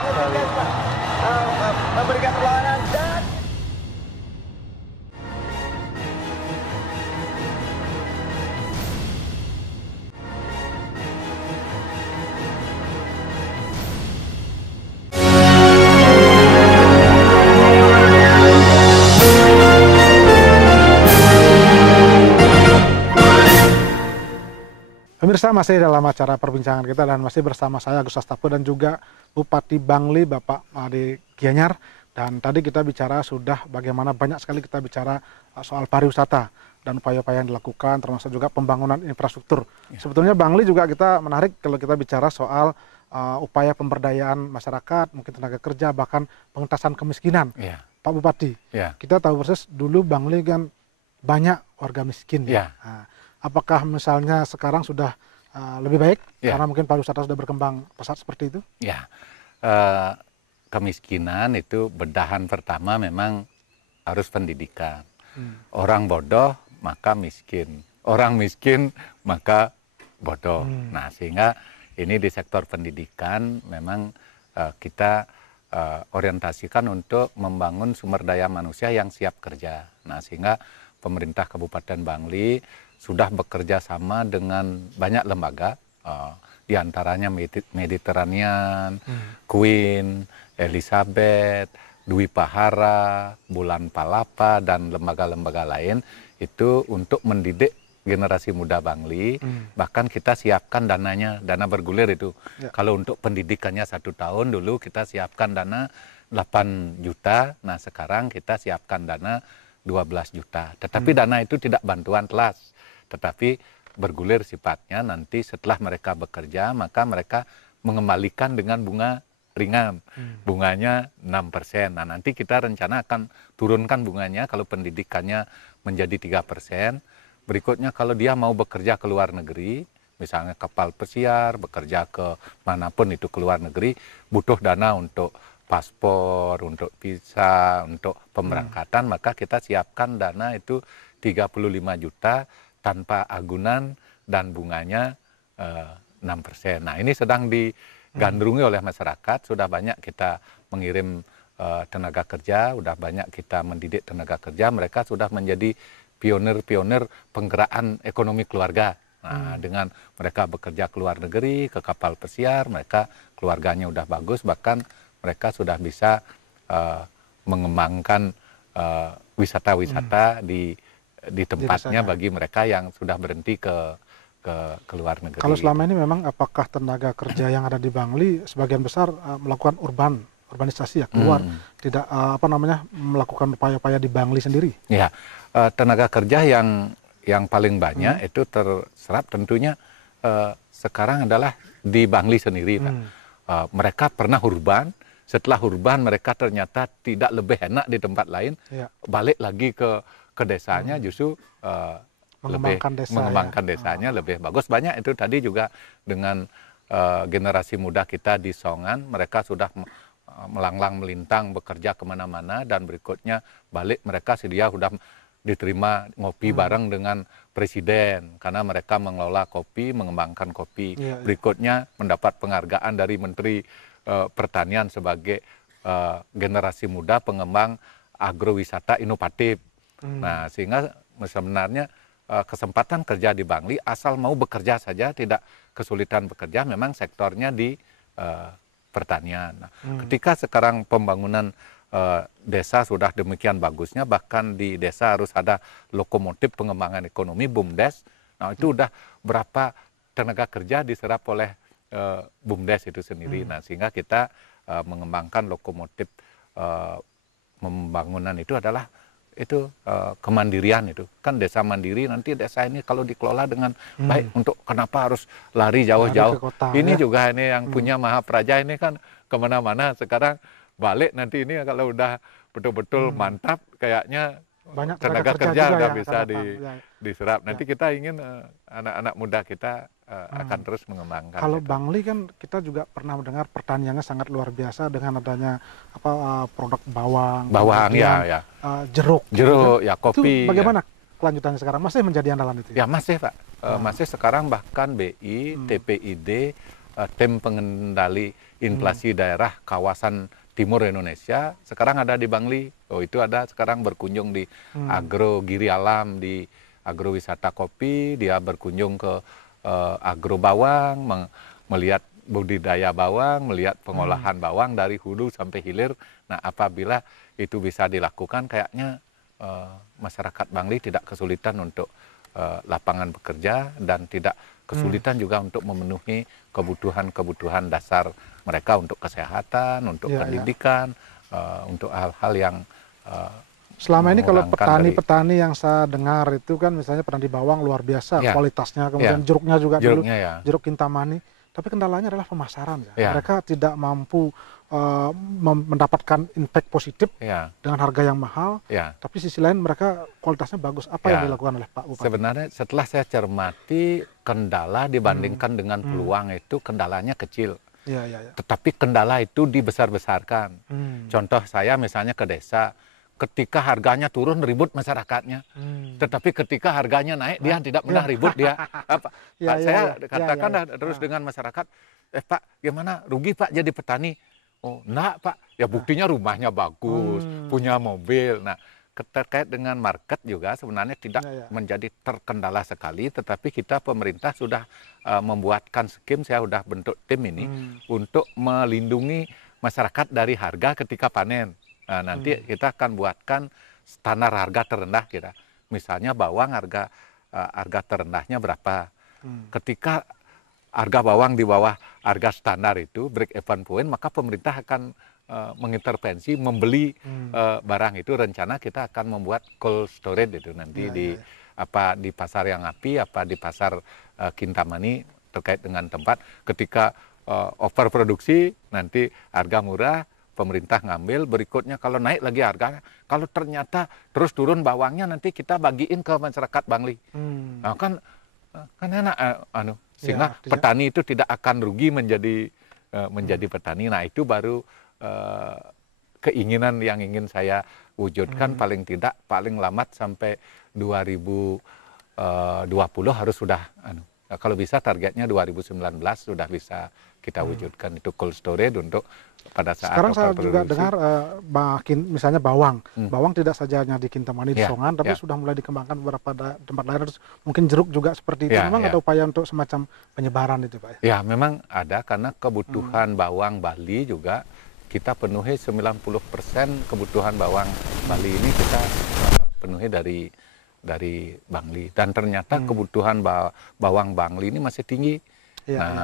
memberikan perlawanan dan Pemirsa, masih dalam acara perbincangan kita dan masih bersama saya Agus Astapo dan juga Bupati Bangli Bapak Ade Gianyar. Dan tadi kita bicara sudah bagaimana banyak sekali kita bicara soal pariwisata dan upaya-upaya yang dilakukan termasuk juga pembangunan infrastruktur. Ya. Sebetulnya Bangli juga kita menarik kalau kita bicara soal upaya pemberdayaan masyarakat, mungkin tenaga kerja, bahkan pengentasan kemiskinan. Ya. Pak Bupati, ya. Kita tahu persis dulu Bangli kan banyak warga miskin. Ya. Nah, apakah misalnya sekarang sudah lebih baik karena mungkin pariwisata sudah berkembang pesat seperti itu? Ya, kemiskinan itu bedahan pertama memang harus pendidikan. Orang bodoh maka miskin, orang miskin maka bodoh. Nah, sehingga ini di sektor pendidikan memang kita orientasikan untuk membangun sumber daya manusia yang siap kerja. Nah, sehingga pemerintah Kabupaten Bangli sudah bekerja sama dengan banyak lembaga, diantaranya Mediterranean, Queen, Elizabeth, Dwi Pahara, Bulan Palapa, dan lembaga-lembaga lain itu untuk mendidik generasi muda Bangli. Bahkan kita siapkan dananya, dana bergulir itu. Ya. Kalau untuk pendidikannya 1 tahun dulu kita siapkan dana 8 juta, nah sekarang kita siapkan dana 12 juta. Tetapi dana itu tidak bantuan kelas, tetapi bergulir sifatnya. Nanti setelah mereka bekerja, maka mereka mengembalikan dengan bunga ringan. Bunganya 6%. Nah, nanti kita rencana akan turunkan bunganya kalau pendidikannya menjadi 3%. Berikutnya kalau dia mau bekerja ke luar negeri, misalnya kapal pesiar, bekerja ke manapun itu ke luar negeri, butuh dana untuk paspor, untuk visa, untuk pemberangkatan, maka kita siapkan dana itu 35 juta tanpa agunan dan bunganya 6%. Nah, ini sedang digandrungi oleh masyarakat, sudah banyak kita mengirim tenaga kerja, sudah banyak kita mendidik tenaga kerja, mereka sudah menjadi pionir-pionir penggerakkan ekonomi keluarga. Nah, dengan mereka bekerja ke luar negeri, ke kapal pesiar, mereka keluarganya udah bagus, bahkan mereka sudah bisa mengembangkan wisata-wisata di tempatnya bagi mereka yang sudah berhenti ke luar negeri. Kalau selama ini memang apakah tenaga kerja yang ada di Bangli sebagian besar melakukan urbanisasi ya, keluar, tidak melakukan upaya-upaya di Bangli sendiri? Ya, tenaga kerja yang paling banyak itu terserap tentunya sekarang adalah di Bangli sendiri, Pak. Mereka pernah urban. Setelah urban mereka ternyata tidak lebih enak di tempat lain, balik lagi ke desanya, justru mengembangkan desanya lebih bagus. Banyak itu tadi juga dengan generasi muda kita di Songan, mereka sudah melanglang melintang bekerja kemana-mana, dan berikutnya balik mereka sudah diterima ngopi bareng dengan presiden karena mereka mengelola kopi, mengembangkan kopi. Berikutnya mendapat penghargaan dari Menteri Pertanian sebagai generasi muda pengembang agrowisata inovatif. Nah, sehingga sebenarnya kesempatan kerja di Bangli, asal mau bekerja saja, tidak kesulitan bekerja, memang sektornya di pertanian. Nah, ketika sekarang pembangunan desa sudah demikian bagusnya, bahkan di desa harus ada lokomotif pengembangan ekonomi, BUMDes. Nah, itu udah berapa tenaga kerja diserap oleh BUMDes itu sendiri. Nah, sehingga kita mengembangkan lokomotif pembangunan itu adalah itu kemandirian itu. Kan desa mandiri, nanti desa ini kalau dikelola dengan baik, untuk kenapa harus lari jauh-jauh. Ini juga ini yang punya Mahapraja ini kan kemana-mana. Sekarang balik nanti ini kalau udah betul-betul mantap, kayaknya banyak tenaga kerja udah bisa diserap. Nanti kita ingin anak-anak muda kita akan terus mengembangkan. Kalau Bangli kan kita juga pernah mendengar pertaniannya sangat luar biasa dengan adanya produk bawang, ya. Jeruk, ya, kopi. Itu bagaimana kelanjutannya sekarang? Masih menjadi andalan itu? Ya masih, Pak. Masih sekarang bahkan BI, TPID, Tim Pengendali Inflasi Daerah Kawasan Timur Indonesia sekarang ada di Bangli. Oh, itu ada sekarang berkunjung di Agro Giri Alam, di agrowisata kopi, dia berkunjung ke agro bawang, melihat budidaya bawang, melihat pengolahan bawang dari hulu sampai hilir. Nah, apabila itu bisa dilakukan, kayaknya masyarakat Bangli tidak kesulitan untuk lapangan bekerja dan tidak kesulitan juga untuk memenuhi kebutuhan-kebutuhan dasar mereka untuk kesehatan, untuk pendidikan, untuk hal-hal yang selama ini kalau petani-petani yang saya dengar itu kan misalnya petani bawang luar biasa kualitasnya, kemudian jeruknya juga dulu, jeruk Kintamani, tapi kendalanya adalah pemasaran. Mereka tidak mampu mendapatkan impact positif dengan harga yang mahal, tapi sisi lain mereka kualitasnya bagus. Apa yang dilakukan oleh Pak Bupati? Sebenarnya setelah saya cermati, kendala dibandingkan dengan peluang itu kendalanya kecil. Tetapi kendala itu dibesar-besarkan. Contoh saya misalnya ke desa, ketika harganya turun ribut masyarakatnya, tetapi ketika harganya naik dia tidak pernah ribut dia. Saya katakan terus dengan masyarakat, Pak, gimana rugi Pak jadi petani? Oh, enggak Pak, ya buktinya rumahnya bagus, punya mobil. Nah, terkait dengan market juga sebenarnya tidak menjadi terkendala sekali, tetapi kita pemerintah sudah membuatkan skim, saya sudah bentuk tim ini untuk melindungi masyarakat dari harga ketika panen. Nah, nanti kita akan buatkan standar harga terendah kita. Misalnya bawang harga terendahnya berapa. Ketika harga bawang di bawah harga standar itu break even point, maka pemerintah akan mengintervensi membeli barang itu. Rencana kita akan membuat cold storage itu nanti di pasar yang api, di pasar Kintamani terkait dengan tempat. Ketika overproduksi nanti harga murah, pemerintah ngambil, berikutnya kalau naik lagi harganya, kalau ternyata terus turun bawangnya nanti kita bagiin ke masyarakat Bangli. Nah, kan enak sehingga petani itu tidak akan rugi menjadi petani. Nah, itu baru keinginan yang ingin saya wujudkan, paling tidak paling lambat sampai 2020 harus sudah kalau bisa targetnya 2019 sudah bisa kita wujudkan itu cold storage untuk pada saat sekarang saya juga dengar misalnya bawang tidak saja hanya di Kintamani, di Songan, tapi sudah mulai dikembangkan beberapa tempat lain. Terus mungkin jeruk juga seperti itu. Memang ada upaya untuk semacam penyebaran itu Pak? Ya, memang ada, karena kebutuhan bawang Bali juga kita penuhi 90% kebutuhan bawang Bali ini kita penuhi dari Bangli, dan ternyata kebutuhan bawang Bangli ini masih tinggi.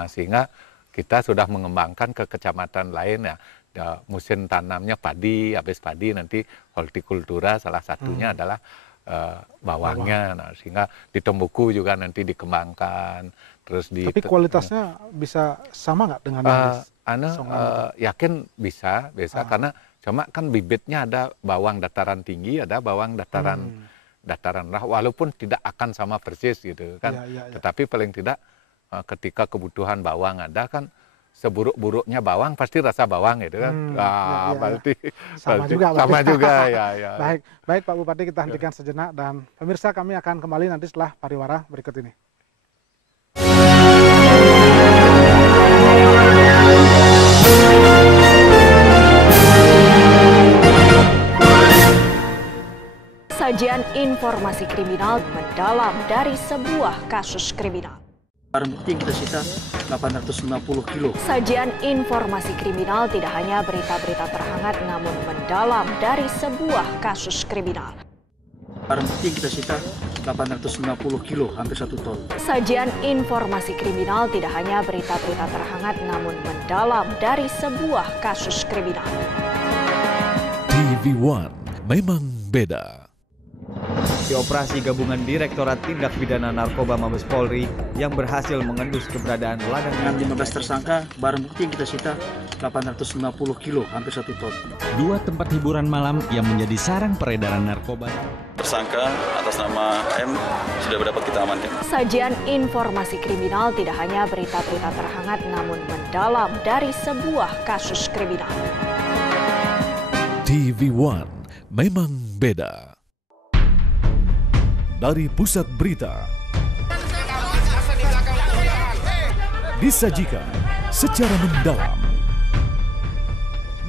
Sehingga kita sudah mengembangkan ke kecamatan lain musim tanamnya padi, habis padi nanti hortikultura salah satunya adalah bawangnya. Nah, sehingga di Tembuku juga nanti dikembangkan. Terus tapi kualitasnya bisa sama nggak dengan yakin bisa karena cuma kan bibitnya ada bawang dataran tinggi, ada bawang dataran rendah, walaupun tidak akan sama persis gitu kan. Tetapi paling tidak ketika kebutuhan bawang ada kan, seburuk-buruknya bawang pasti rasa bawang gitu kan. Berarti sama juga ya. Baik Pak Bupati, kita hentikan sejenak, dan pemirsa kami akan kembali nanti setelah pariwara berikut ini. Sajian informasi kriminal mendalam dari sebuah kasus kriminal. Barang bukti yang kita sita 850 kilo. Sajian informasi kriminal tidak hanya berita-berita terhangat namun mendalam dari sebuah kasus kriminal. Barang bukti yang kita sita 850 kilo, hampir 1 ton. Sajian informasi kriminal tidak hanya berita-berita terhangat namun mendalam dari sebuah kasus kriminal. TV One memang beda. Di operasi gabungan Direktorat Tindak Pidana Narkoba Mabes Polri yang berhasil mengendus keberadaan ladang dengan 15 tersangka, barang bukti yang kita sita 850 kilo, hampir 1 ton. 2 tempat hiburan malam yang menjadi sarang peredaran narkoba. Tersangka atas nama M sudah dapat kita amankan. Sajian informasi kriminal tidak hanya berita-berita terhangat namun mendalam dari sebuah kasus kriminal. TV One memang beda. Dari pusat berita disajikan secara mendalam,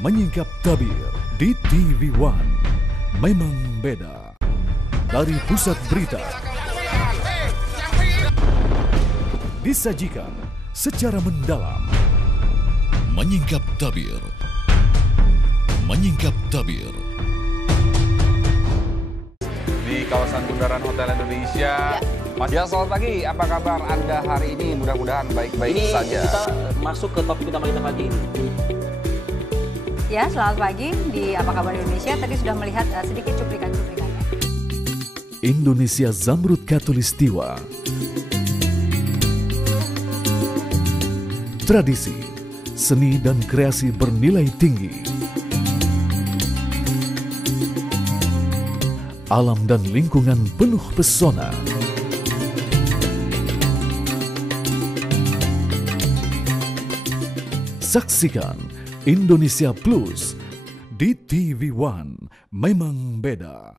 menyingkap tabir di TV One memang beda. Dari pusat berita disajikan secara mendalam, menyingkap tabir, menyingkap tabir. Di kawasan Bundaran Hotel Indonesia. Mas ya, selamat pagi. Apa kabar Anda hari ini? Mudah-mudahan baik-baik saja. Kita masuk ke topik utama kita pagi ini. Ya, selamat pagi. Di Apa Kabar Indonesia tadi sudah melihat sedikit cuplikan-cuplikannya. Indonesia Zamrud Khatulistiwa. Tradisi, seni dan kreasi bernilai tinggi. Alam dan lingkungan penuh pesona. Saksikan Indonesia Plus di TV One memang beda.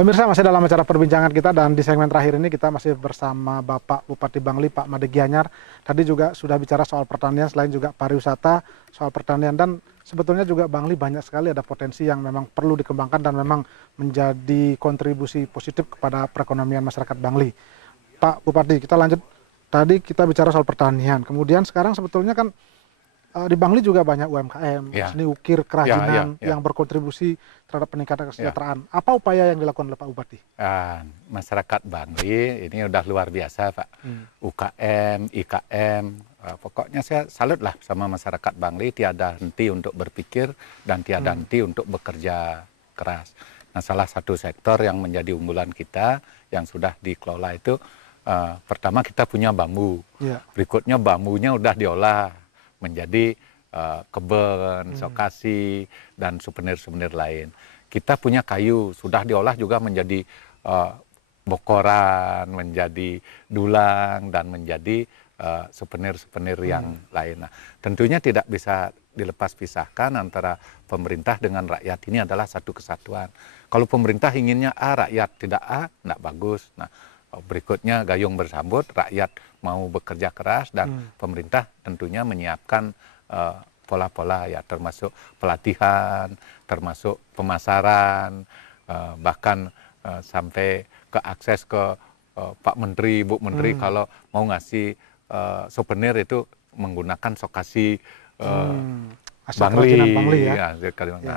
Pemirsa, masih dalam acara perbincangan kita dan di segmen terakhir ini kita masih bersama Bapak Bupati Bangli, Pak Made Gianyar. Tadi juga sudah bicara soal pertanian, selain juga pariwisata, soal pertanian, dan sebetulnya juga Bangli banyak sekali ada potensi yang memang perlu dikembangkan dan memang menjadi kontribusi positif kepada perekonomian masyarakat Bangli. Pak Bupati, kita lanjut. Tadi kita bicara soal pertanian, kemudian sekarang sebetulnya kan di Bangli juga banyak UMKM, seni ukir, kerajinan yang berkontribusi terhadap peningkatan kesejahteraan. Apa upaya yang dilakukan oleh Pak Bupati? Masyarakat Bangli ini udah luar biasa, Pak. UKM, IKM, pokoknya saya salut lah sama masyarakat Bangli, tiada henti untuk berpikir dan tiada henti untuk bekerja keras. Nah, salah satu sektor yang menjadi unggulan kita yang sudah dikelola itu, pertama kita punya bambu, berikutnya bambunya udah diolah menjadi kebun, sokasi, dan souvenir-souvenir lain. Kita punya kayu, sudah diolah juga menjadi bokoran, menjadi dulang, dan menjadi souvenir-souvenir yang lain. Nah, tentunya tidak bisa dilepas pisahkan antara pemerintah dengan rakyat. Ini adalah satu kesatuan. Kalau pemerintah inginnya A, rakyat tidak A, tidak bagus. Nah, berikutnya gayung bersambut, rakyat mau bekerja keras dan pemerintah tentunya menyiapkan pola-pola ya, termasuk pelatihan, termasuk pemasaran, bahkan sampai ke akses ke Pak Menteri, Bu Menteri kalau mau ngasih souvenir itu menggunakan sokasi Bangli, ya.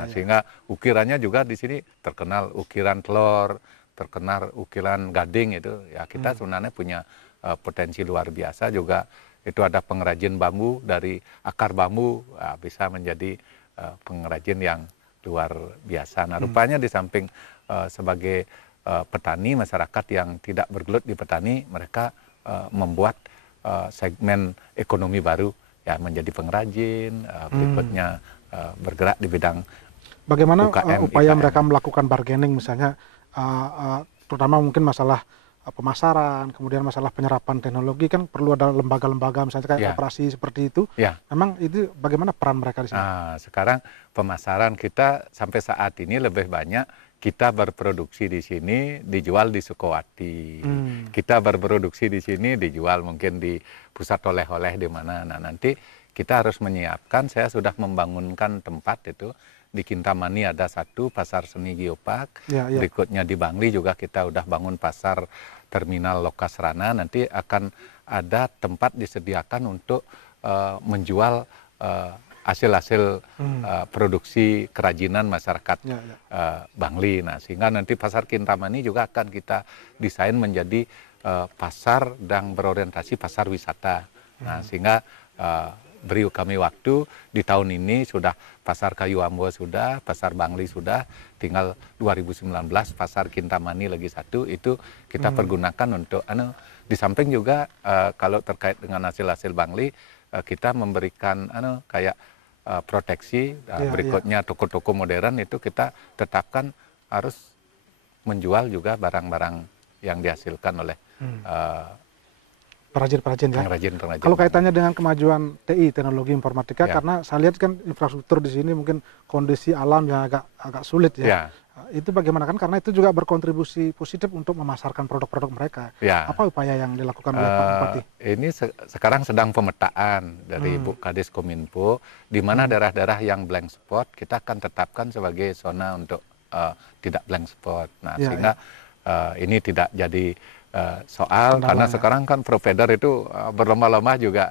Sehingga ukirannya juga di sini terkenal ukiran telur, terkenal ukiran gading itu ya, kita sebenarnya punya potensi luar biasa juga. Itu ada pengrajin bambu, dari akar bambu bisa menjadi pengrajin yang luar biasa. Nah, rupanya di samping sebagai petani, masyarakat yang tidak bergelut di petani, mereka membuat segmen ekonomi baru ya, menjadi pengrajin, berikutnya bergerak di bidang bagaimana UKM, upaya IKM. Mereka melakukan bargaining misalnya, terutama mungkin masalah pemasaran, kemudian masalah penyerapan teknologi, kan perlu ada lembaga-lembaga misalnya kayak operasi seperti itu. Memang itu bagaimana peran mereka di sini? Sekarang pemasaran kita sampai saat ini lebih banyak kita berproduksi di sini, dijual di Sukowati. Kita berproduksi di sini, dijual mungkin di pusat oleh-oleh di mana. Nah, nanti kita harus menyiapkan, saya sudah membangunkan tempat itu. Di Kintamani ada satu pasar seni geopark, berikutnya di Bangli juga kita udah bangun pasar terminal Lokasrana, nanti akan ada tempat disediakan untuk menjual hasil-hasil produksi kerajinan masyarakat Bangli. Nah, sehingga nanti pasar Kintamani juga akan kita desain menjadi pasar yang berorientasi pasar wisata. Nah, sehingga beri kami waktu di tahun ini sudah pasar Kayu Ambo sudah, pasar Bangli sudah, tinggal 2019 pasar Kintamani lagi satu, itu kita pergunakan untuk di samping juga kalau terkait dengan hasil-hasil Bangli kita memberikan kayak proteksi, berikutnya toko-toko modern itu kita tetapkan harus menjual juga barang-barang yang dihasilkan oleh perajin-perajin ya. Kalau kaitannya dengan kemajuan TI, teknologi informatika, karena saya lihat kan infrastruktur di sini mungkin kondisi alam yang agak sulit ya. Itu bagaimana kan? Karena itu juga berkontribusi positif untuk memasarkan produk-produk mereka. Apa upaya yang dilakukan oleh Pak Bupati? Ini sekarang sedang pemetaan dari Bu Kadis Kominfo, di mana daerah-daerah yang blank spot kita akan tetapkan sebagai zona untuk tidak blank spot. Nah, sehingga ini tidak jadi soal karena sekarang kan provider itu berlomba-lomba juga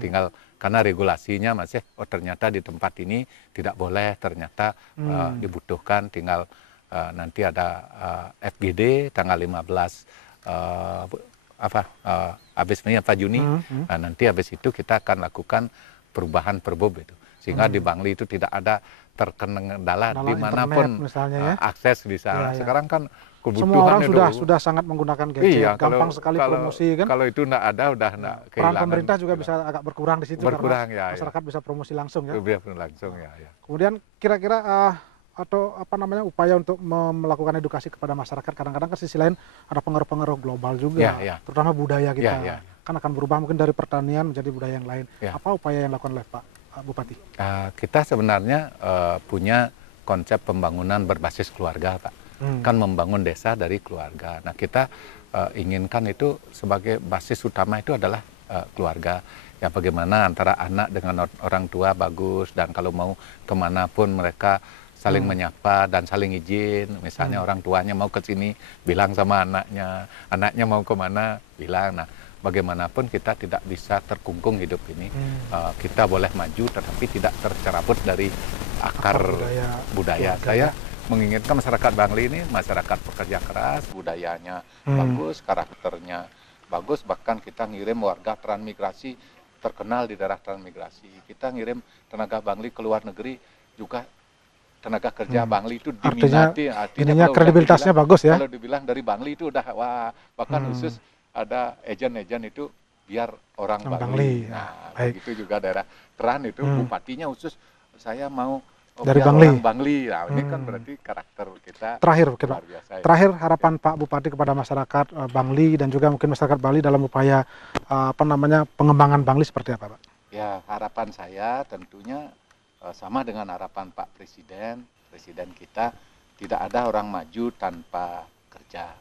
tinggal karena regulasinya masih ternyata di tempat ini tidak boleh, ternyata dibutuhkan, tinggal nanti ada FGD tanggal 15 habis Mei apa Juni, nanti habis itu kita akan lakukan perubahan perbob itu sehingga di Bangli itu tidak ada terkendala dimanapun akses bisa. Sekarang kan semua orang sudah sangat menggunakan gadget, gampang sekali promosi kan. Kalau itu enggak ada, udah enggak kehilangan. Peran pemerintah juga bisa agak berkurang di situ karena masyarakat bisa promosi langsung ya. Kemudian kira-kira atau apa namanya upaya untuk melakukan edukasi kepada masyarakat, kadang-kadang kan sisi lain ada pengaruh-pengaruh global juga, terutama budaya kita kan akan berubah mungkin dari pertanian menjadi budaya yang lain. Apa upaya yang dilakukan oleh Pak Bupati? Kita sebenarnya punya konsep pembangunan berbasis keluarga, Pak. Kan membangun desa dari keluarga. Nah, kita inginkan itu sebagai basis utama itu adalah keluarga. Ya, bagaimana antara anak dengan orang tua bagus, dan kalau mau kemanapun mereka saling menyapa dan saling izin. Misalnya orang tuanya mau ke sini, bilang sama anaknya. Anaknya mau kemana, bilang. Nah, bagaimanapun kita tidak bisa terkungkung hidup ini. Kita boleh maju, tetapi tidak tercerabut dari akar budaya. Saya menginginkan masyarakat Bangli ini masyarakat pekerja keras, budayanya bagus, karakternya bagus, bahkan kita ngirim warga transmigrasi terkenal di daerah transmigrasi. Kita ngirim tenaga Bangli ke luar negeri juga, tenaga kerja Bangli itu diminati. Artinya kredibilitasnya bagus ya. Kalau dibilang dari Bangli itu udah wah, bahkan khusus ada ejen-ejen itu biar orang Bangli. Nah, begitu juga daerah Keran itu bupatinya khusus saya mau dari Bangli. Nah, ini kan berarti karakter kita terakhir harapan Pak Bupati kepada masyarakat Bangli dan juga mungkin masyarakat Bali dalam upaya pengembangan Bangli seperti apa, Pak? Ya, harapan saya tentunya sama dengan harapan Pak Presiden kita, tidak ada orang maju tanpa kerja.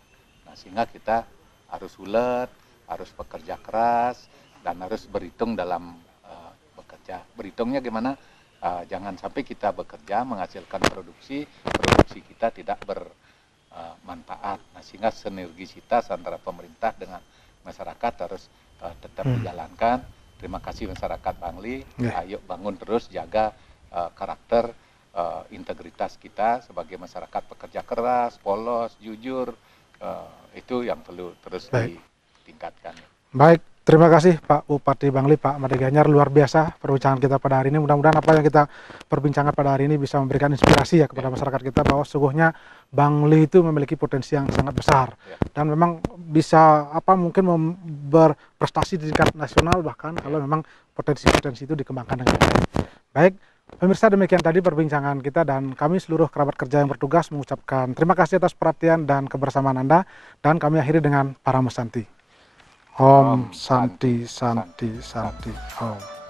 Nah, sehingga kita harus ulet, harus bekerja keras, dan harus berhitung dalam bekerja. Berhitungnya gimana? Jangan sampai kita bekerja menghasilkan produksi kita tidak bermanfaat. Nah, sehingga sinergisitas antara pemerintah dengan masyarakat harus tetap dijalankan. Terima kasih masyarakat Bangli. Ayo bangun terus, jaga karakter integritas kita sebagai masyarakat pekerja keras, polos, jujur. Itu yang perlu terus ditingkatkan. Baik. Terima kasih Pak Bupati Bangli, Pak Made Ganyar, luar biasa perbincangan kita pada hari ini. Mudah-mudahan apa yang kita perbincangkan pada hari ini bisa memberikan inspirasi ya kepada masyarakat kita bahwa sesungguhnya Bangli itu memiliki potensi yang sangat besar dan memang bisa mungkin berprestasi di tingkat nasional bahkan kalau memang potensi-potensi itu dikembangkan dengan baik. Baik, Pemirsa, demikian tadi perbincangan kita dan kami seluruh kerabat kerja yang bertugas mengucapkan terima kasih atas perhatian dan kebersamaan Anda dan kami akhiri dengan Parama Santi. Om Santi Santi Santi Om.